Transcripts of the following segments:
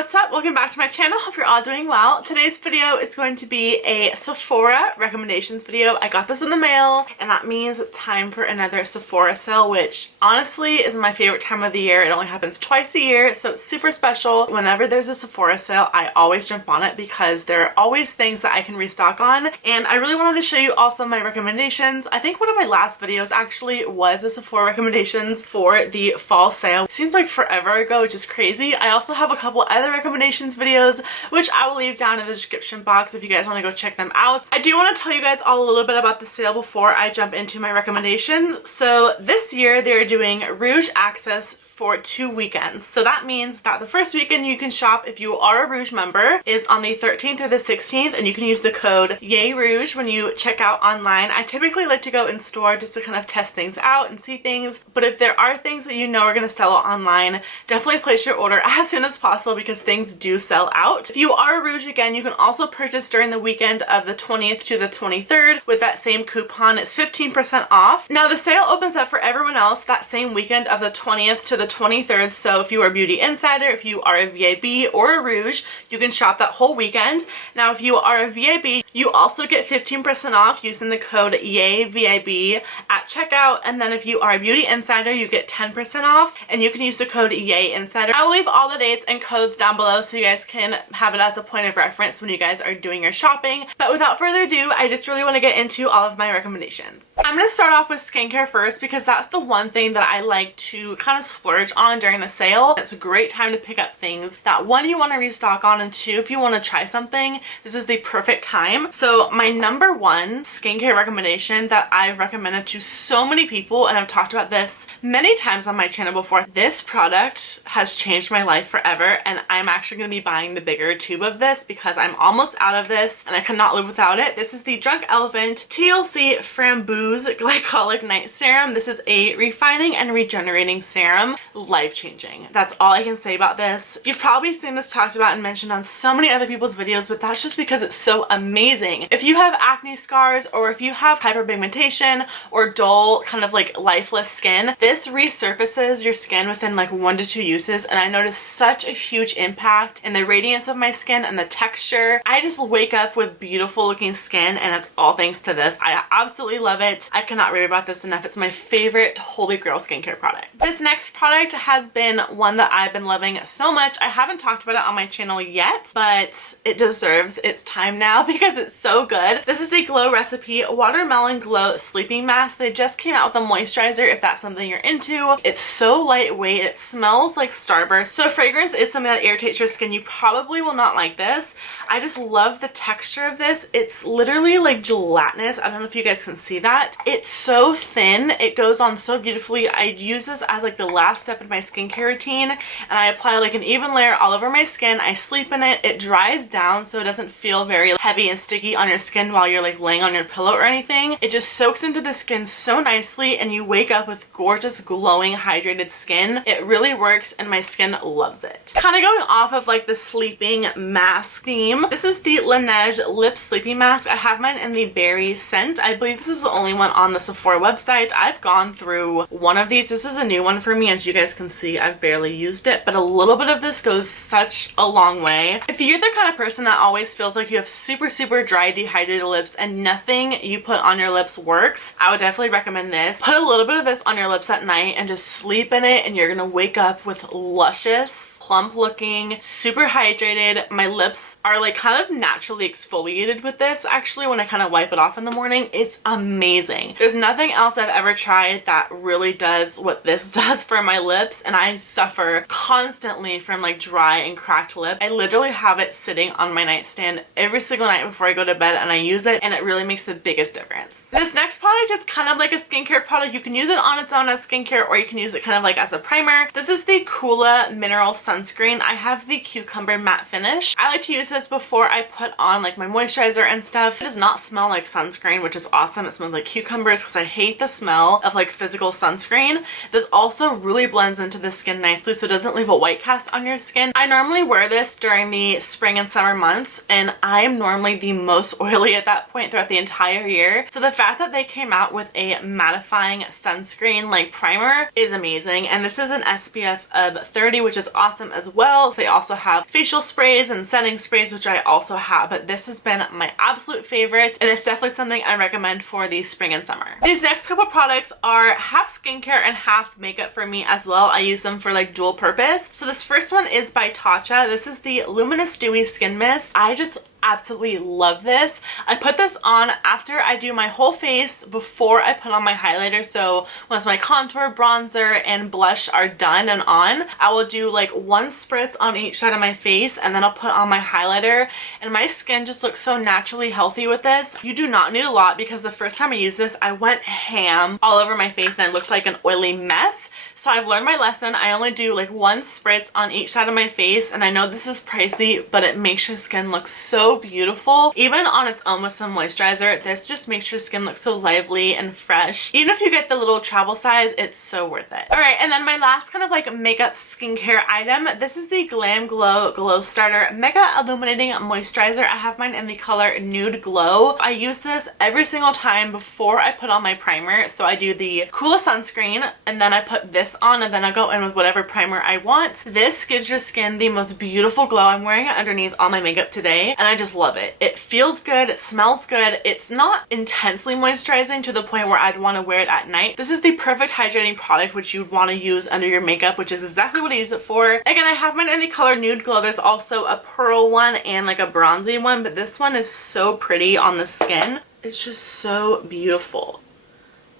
what's up? Welcome back to my channel. Hope you're all doing well. Today's video is going to be a Sephora recommendations video. I got this in the mail and that means it's time for another Sephora sale, which honestly is my favorite time of the year. It only happens twice a year, so it's super special. Whenever there's a Sephora sale, I always jump on it because there are always things that I can restock on, and I really wanted to show you also my recommendations. I think one of my last videos actually was a Sephora recommendations for the fall sale. It seems like forever ago, which is crazy. I also have a couple other recommendations videos which I will leave down in the description box if you guys want to go check them out. I do want to tell you guys all a little bit about the sale before I jump into my recommendations. So this year they're doing Rouge Access for 2 weekends. So that means that the first weekend you can shop if you are a Rouge member is on the 13th or the 16th, and you can use the code YAYROUGE when you check out online. I typically like to go in store just to kind of test things out and see things, but if there are things that you know are going to sell online, definitely place your order as soon as possible because things do sell out. If you are a Rouge again, you can also purchase during the weekend of the 20th to the 23rd with that same coupon. It's 15% off. Now the sale opens up for everyone else that same weekend of the 20th to the 23rd, so if you are Beauty Insider, if you are a VIB or a Rouge, you can shop that whole weekend. Now if you are a VIB, you also get 15% off using the code YAYVIB at checkout, and then if you are a Beauty Insider, you get 10% off and you can use the code YAYINSIDER. I will leave all the dates and codes down below so you guys can have it as a point of reference when you guys are doing your shopping. But without further ado, I just really want to get into all of my recommendations. I'm going to start off with skincare first because that's the one thing that I like to kind of splurge on during the sale. It's a great time to pick up things that one, you want to restock on, and two, if you want to try something, this is the perfect time. So my number one skincare recommendation that I've recommended to so many people, and I've talked about this many times on my channel before, this product has changed my life forever, and I'm actually going to be buying the bigger tube of this because I'm almost out of this and I cannot live without it. This is the Drunk Elephant TLC Framboos Glycolic Night Serum. This is a refining and regenerating serum. Life-changing. That's all I can say about this. You've probably seen this talked about and mentioned on so many other people's videos, but that's just because it's so amazing. If you have acne scars or if you have hyperpigmentation or dull, kind of like lifeless skin, this resurfaces your skin within like 1 to 2 uses, and I noticed such a huge impact in the radiance of my skin and the texture. I just wake up with beautiful looking skin, and it's all thanks to this. I absolutely love it. I cannot rave about this enough. It's my favorite holy grail skincare product. This next product has been one that I've been loving so much. I haven't talked about it on my channel yet, but it deserves its time now because it's so good. This is the Glow Recipe Watermelon Glow Sleeping Mask. They just came out with a moisturizer if that's something you're into. It's so lightweight. It smells like Starburst. So fragrance is something that irritates your skin. You probably will not like this. I just love the texture of this. It's literally like gelatinous. I don't know if you guys can see that. It's so thin. It goes on so beautifully. I use this as like the last step in my skincare routine, and I apply like an even layer all over my skin. I sleep in it. It dries down so it doesn't feel very heavy and sticky on your skin while you're like laying on your pillow or anything. It just soaks into the skin so nicely, and you wake up with gorgeous glowing hydrated skin. It really works and my skin loves it. Kind of going off of like the sleeping mask theme, this is the Laneige Lip Sleeping Mask. I have mine in the berry scent. I believe this is the only one on the Sephora website. I've gone through one of these. This is a new one for me. As you guys can see, I've barely used it, but a little bit of this goes such a long way. If you're the kind of person that always feels like you have super dry, dehydrated lips and nothing you put on your lips works, I would definitely recommend this. Put a little bit of this on your lips at night and just sleep in it, and you're gonna wake up with luscious, plump looking, super hydrated. My lips are like kind of naturally exfoliated with this actually when I kind of wipe it off in the morning. It's amazing. There's nothing else I've ever tried that really does what this does for my lips, and I suffer constantly from like dry and cracked lips. I literally have it sitting on my nightstand every single night before I go to bed, and I use it, and it really makes the biggest difference. This next product is kind of like a skincare product. You can use it on its own as skincare, or you can use it kind of like as a primer. This is the Coola Mineral Sunscreen. I have the Cucumber Matte Finish. I like to use this before I put on like my moisturizer and stuff. It does not smell like sunscreen, which is awesome. It smells like cucumbers because I hate the smell of like physical sunscreen. This also really blends into the skin nicely so it doesn't leave a white cast on your skin. I normally wear this during the spring and summer months, and I am normally the most oily at that point throughout the entire year. So the fact that they came out with a mattifying sunscreen like primer is amazing, and this is an SPF of 30, which is awesome. them as well. They also have facial sprays and setting sprays, which I also have, but this has been my absolute favorite, and it's definitely something I recommend for the spring and summer. These next couple products are half skincare and half makeup for me as well. I use them for like dual purpose. So this first one is by Tatcha. This is the Luminous Dewy Skin Mist. I just absolutely love this. I put this on after I do my whole face before I put on my highlighter. So once my contour, bronzer, and blush are done and on, I will do like one spritz on each side of my face, and then I'll put on my highlighter, and my skin just looks so naturally healthy with this. You do not need a lot, because the first time I used this, I went ham all over my face and I looked like an oily mess. So I've learned my lesson. I only do like one spritz on each side of my face, and I know this is pricey, but it makes your skin look so beautiful. Even on its own with some moisturizer, this just makes your skin look so lively and fresh. Even if you get the little travel size, it's so worth it. Alright, and then my last kind of like makeup skincare item, this is the Glam Glow Glow Starter Mega Illuminating Moisturizer. I have mine in the color Nude Glow. I use this every single time before I put on my primer. So I do the coolest sunscreen, and then I put this on, and then I go in with whatever primer I want. This gives your skin the most beautiful glow. I'm wearing it underneath all my makeup today, and I just love it. It feels good, it smells good, it's not intensely moisturizing to the point where I'd want to wear it at night. This is the perfect hydrating product which you'd want to use under your makeup, which is exactly what I use it for. Again, I have mine in the color Nude Glow. There's also a pearl one and like a bronzy one, but this one is so pretty on the skin. It's just so beautiful.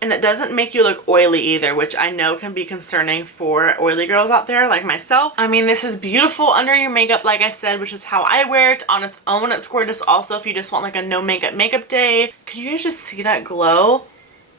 And it doesn't make you look oily either, which I know can be concerning for oily girls out there like myself. I mean, this is beautiful under your makeup, like I said, which is how I wear it. On its own, it's gorgeous also if you just want like a no makeup day. Can you guys just see that glow?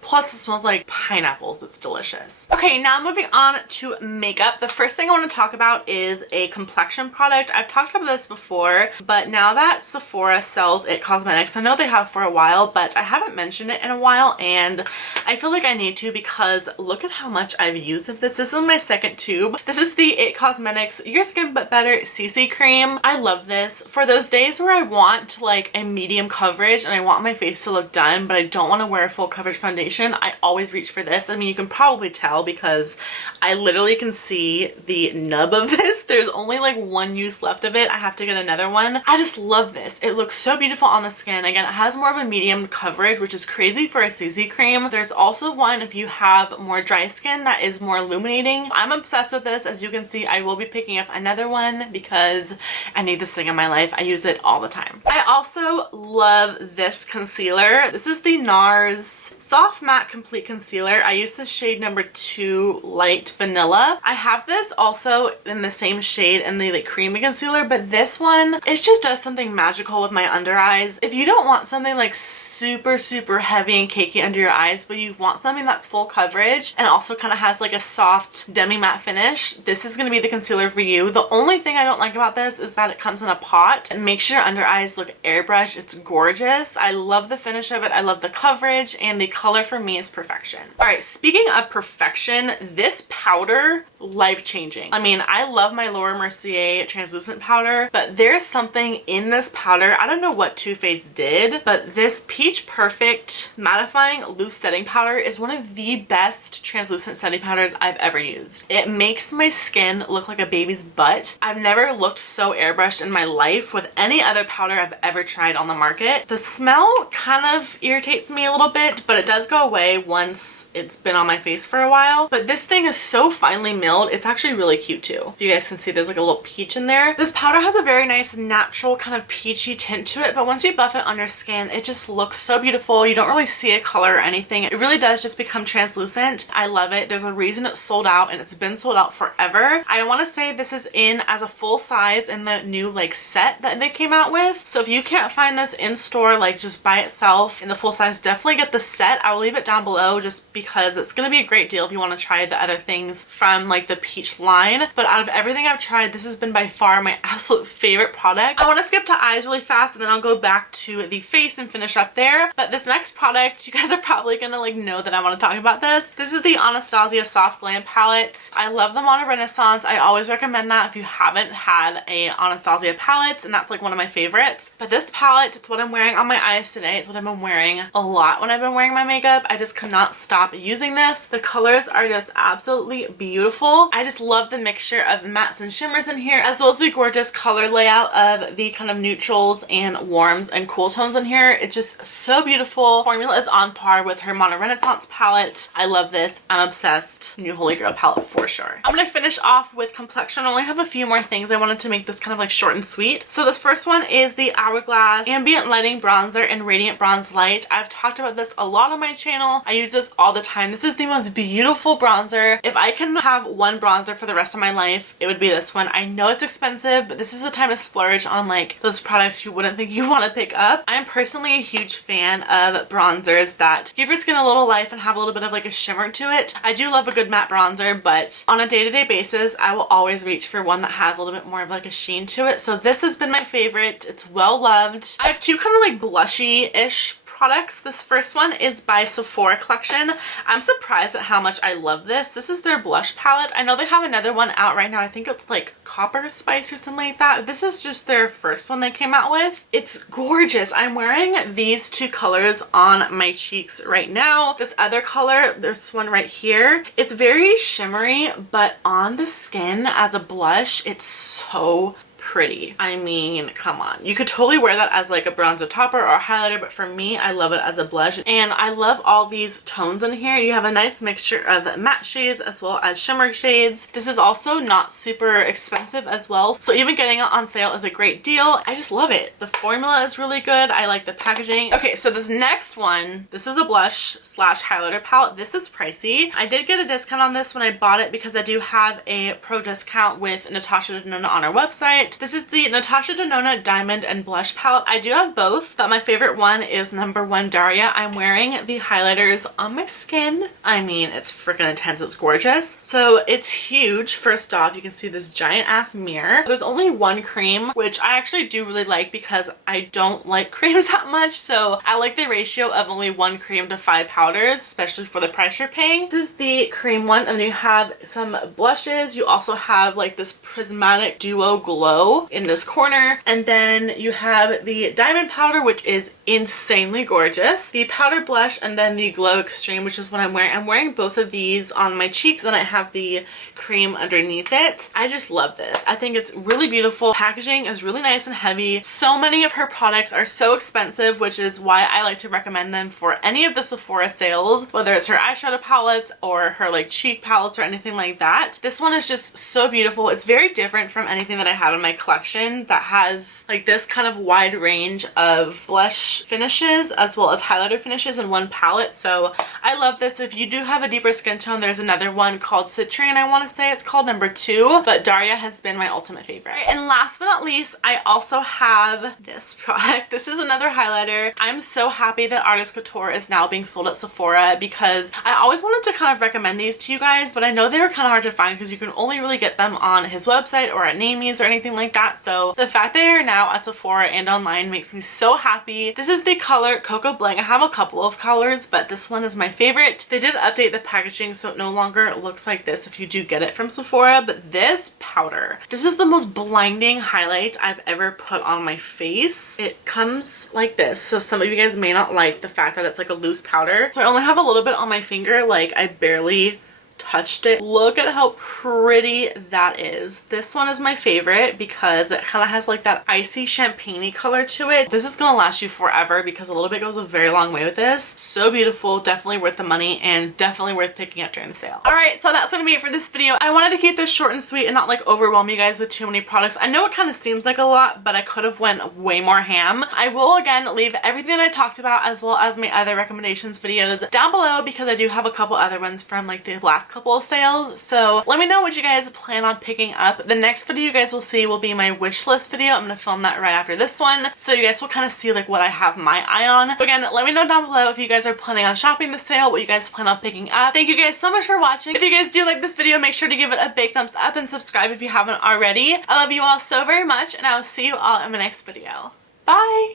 Plus, it smells like pineapples. It's delicious. Okay, now moving on to makeup. The first thing I want to talk about is a complexion product. I've talked about this before, but now that Sephora sells IT Cosmetics, I know they have for a while, but I haven't mentioned it in a while, and I feel like I need to because look at how much I've used of this. This is my second tube. This is the IT Cosmetics Your Skin But Better CC Cream. I love this. For those days where I want like a medium coverage and I want my face to look done, but I don't want to wear a full coverage foundation, I always reach for this. I mean, you can probably tell because I literally can see the nub of this. There's only like one use left of it. I have to get another one. I just love this. It looks so beautiful on the skin. Again, it has more of a medium coverage, which is crazy for a CC cream. There's also one if you have more dry skin that is more illuminating. I'm obsessed with this. As you can see, I will be picking up another one because I need this thing in my life. I use it all the time. I also love this concealer. This is the NARS Soft Matte Complete Concealer. I use the shade number 2 Light Vanilla. I have this also in the same shade in the like creamy concealer, but this one, it just does something magical with my under eyes. If you don't want something like super heavy and cakey under your eyes, but you want something that's full coverage and also kind of has like a soft demi matte finish, this is going to be the concealer for you. The only thing I don't like about this is that it comes in a pot. It makes your under eyes look airbrushed. It's gorgeous. I love the finish of it. I love the coverage, and the color for me is perfection. All right, speaking of perfection, this powder, life-changing. I mean, I love my Laura Mercier translucent powder, but there's something in this powder. I don't know what Too Faced did, but this Peach Perfect Mattifying Loose Setting Powder is one of the best translucent setting powders I've ever used. It makes my skin look like a baby's butt. I've never looked so airbrushed in my life with any other powder I've ever tried on the market. The smell kind of irritates me a little bit, but it does go away once it's been on my face for a while. But this thing is so finely milled. It's actually really cute too. You guys can see there's like a little peach in there. This powder has a very nice natural kind of peachy tint to it, but once you buff it on your skin, it just looks so beautiful. You don't really see a color or anything. It really does just become translucent. I love it. There's a reason it's sold out, and it's been sold out forever. I want to say this is in as a full size in the new like set that they came out with. So if you can't find this in store like just by itself in the full size, definitely get the set. I will leave it down below just because it's going to be a great deal if you want to try the other things from like the peach line. But out of everything I've tried, this has been by far my absolute favorite product. I want to skip to eyes really fast, and then I'll go back to the face and finish up there. But this next product, you guys are probably gonna like know that I want to talk about this. This is the Anastasia Soft Glam palette. I love them on a Renaissance. I always recommend that if you haven't had a Anastasia palette, and that's like one of my favorites. But this palette, it's what I'm wearing on my eyes today. It's what I've been wearing a lot when I've been wearing my makeup. I just could not stop using this. The colors are just absolutely beautiful. beautiful. I just love the mixture of mattes and shimmers in here, as well as the gorgeous color layout of the kind of neutrals and warms and cool tones in here. It's just so beautiful. Formula is on par with her Mono Renaissance palette. I love this. I'm obsessed. New Holy Grail palette for sure. I'm gonna finish off with complexion. I only have a few more things. I wanted to make this kind of like short and sweet. So this first one is the Hourglass Ambient Lighting Bronzer in Radiant Bronze Light. I've talked about this a lot on my channel. I use this all the time. This is the most beautiful bronzer. If I can have one bronzer for the rest of my life, it would be this one. I know it's expensive, but this is the time to splurge on like those products you wouldn't think you want to pick up. I'm personally a huge fan of bronzers that give your skin a little life and have a little bit of like a shimmer to it. I do love a good matte bronzer, but on a day-to-day basis, I will always reach for one that has a little bit more of like a sheen to it. So this has been my favorite. It's well loved. I have two kind of like blushy-ish products. This first one is by Sephora Collection. I'm surprised at how much I love this. This is their blush palette. I know they have another one out right now. I think it's like Copper Spice or something like that. This is just their first one they came out with. It's gorgeous. I'm wearing these two colors on my cheeks right now. This other color, this one right here, it's very shimmery, but on the skin as a blush, it's so pretty. I mean, come on. You could totally wear that as like a bronzer topper or a highlighter, but for me, I love it as a blush. And I love all these tones in here. You have a nice mixture of matte shades as well as shimmer shades. This is also not super expensive as well, so even getting it on sale is a great deal. I just love it. The formula is really good. I like the packaging. Okay, so this next one, this is a blush slash highlighter palette. This is pricey. I did get a discount on this when I bought it because I do have a pro discount with Natasha Denona on our website. This is the Natasha Denona Diamond and Blush palette. I do have both, but my favorite one is number 1 Daria. I'm wearing the highlighters on my skin. I mean, it's freaking intense. It's gorgeous. So it's huge. First off, you can see this giant ass mirror. There's only one cream, which I actually do really like because I don't like creams that much. So I like the ratio of only 1 cream to 5 powders, especially for the price you're paying. This is the cream one, and then you have some blushes. You also have like this prismatic duo glow in this corner, and then you have the diamond powder, which is insanely gorgeous, the powder blush, and then the glow extreme, which is what I'm wearing. I'm wearing both of these on my cheeks, and I have the cream underneath it. I just love this. I think it's really beautiful. Packaging is really nice and heavy. So many of her products are so expensive, which is why I like to recommend them for any of the Sephora sales, whether it's her eyeshadow palettes or her like cheek palettes or anything like that. This one is just so beautiful. It's very different from anything that I have in my collection that has like this kind of wide range of blush finishes as well as highlighter finishes in one palette. So I love this. If you do have a deeper skin tone, there's another one called Citrine, I want to say it's called, number 2, but Daria has been my ultimate favorite. And last but not least, I also have this product. This is another highlighter. I'm so happy that Artist Couture is now being sold at Sephora because I always wanted to kind of recommend these to you guys, but I know they were kind of hard to find because you can only really get them on his website or at Namies or anything like that. So the fact they are now at Sephora and online makes me so happy. This is the color Cocoa Bling. I have a couple of colors, but this one is my favorite. They did update the packaging so it no longer looks like this if you do get it from Sephora, but this powder, this is the most blinding highlight I've ever put on my face. It comes like this, so some of you guys may not like the fact that it's like a loose powder. So I only have a little bit on my finger, like I barely touched it. Look at how pretty that is. This one is my favorite because it kind of has like that icy champagne-y color to it. This is gonna last you forever because a little bit goes a very long way with this. So beautiful, definitely worth the money and definitely worth picking up during the sale. Alright, so that's gonna be it for this video. I wanted to keep this short and sweet and not like overwhelm you guys with too many products. I know it kind of seems like a lot, but I could have went way more ham. I will again leave everything that I talked about as well as my other recommendations videos down below because I do have a couple other ones from like the last couple of sales. So let me know what you guys plan on picking up. The next video you guys will see will be my wish list video. I'm gonna film that right after this one, so you guys will kind of see like what I have my eye on. But again, let me know down below if you guys are planning on shopping the sale, what you guys plan on picking up. Thank you guys so much for watching. If you guys do like this video, make sure to give it a big thumbs up and subscribe if you haven't already. I love you all so very much, and I will see you all in my next video. Bye!